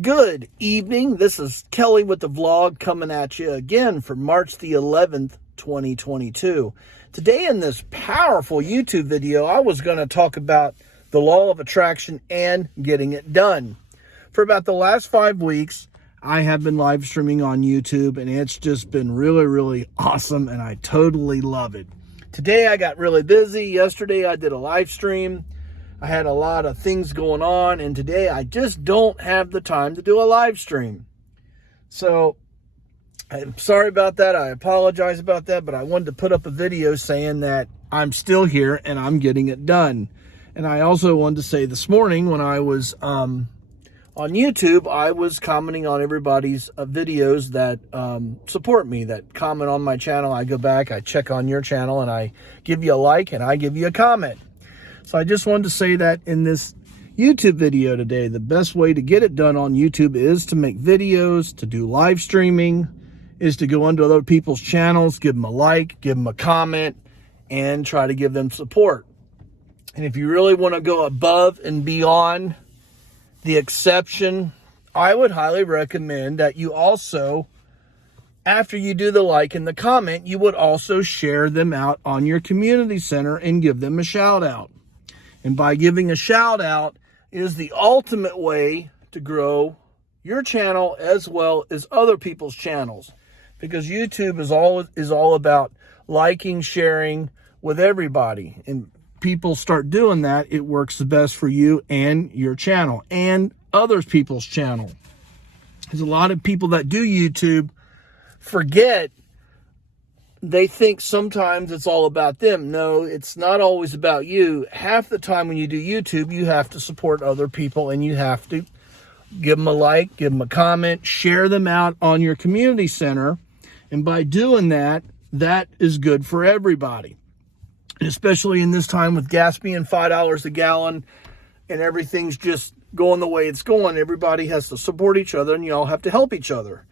Good evening. This is Kelly with the vlog coming at you again for March the 11th, 2022. Today in this powerful YouTube video, I was going to talk about the law of attraction and getting it done. For about the last 5 weeks, I have been live streaming on YouTube, and it's just been really awesome, and I totally love it. Today I got really busy. Yesterday I did a live stream. I had a lot of things going on, and today I just don't have the time to do a live stream. So I'm sorry about that. I apologize about that, but I wanted to put up a video saying that I'm still here and I'm getting it done. And I also wanted to say this morning when I was on YouTube, I was commenting on everybody's videos that support me, that comment on my channel. I go back, I check on your channel, and I give you a like and I give you a comment. So I just wanted to say that in this YouTube video today, the best way to get it done on YouTube is to make videos, to do live streaming, is to go onto other people's channels, give them a like, give them a comment, and try to give them support. And if you really want to go above and beyond the exception, I would highly recommend that you also, after you do the like and the comment, you would also share them out on your community center and give them a shout out. And by giving a shout out is the ultimate way to grow your channel as well as other people's channels. Because YouTube is all about liking, sharing with everybody. And people start doing that, it works the best for you and your channel and other people's channel. There's a lot of people that do YouTube forget. They think sometimes it's all about them. No, it's not always about you. Half the time when you do YouTube, you have to support other people and you have to give them a like, give them a comment, share them out on your community center. And by doing that, that is good for everybody. And especially in this time with gas being $5 a gallon and everything's just going the way it's going, everybody has to support each other and you all have to help each other.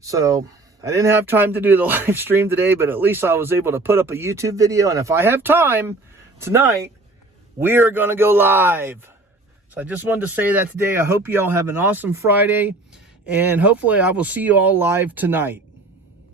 So I didn't have time to do the live stream today, but at least I was able to put up a YouTube video. And if I have time tonight, we are going to go live. So I just wanted to say that today. I hope you all have an awesome Friday, and hopefully I will see you all live tonight.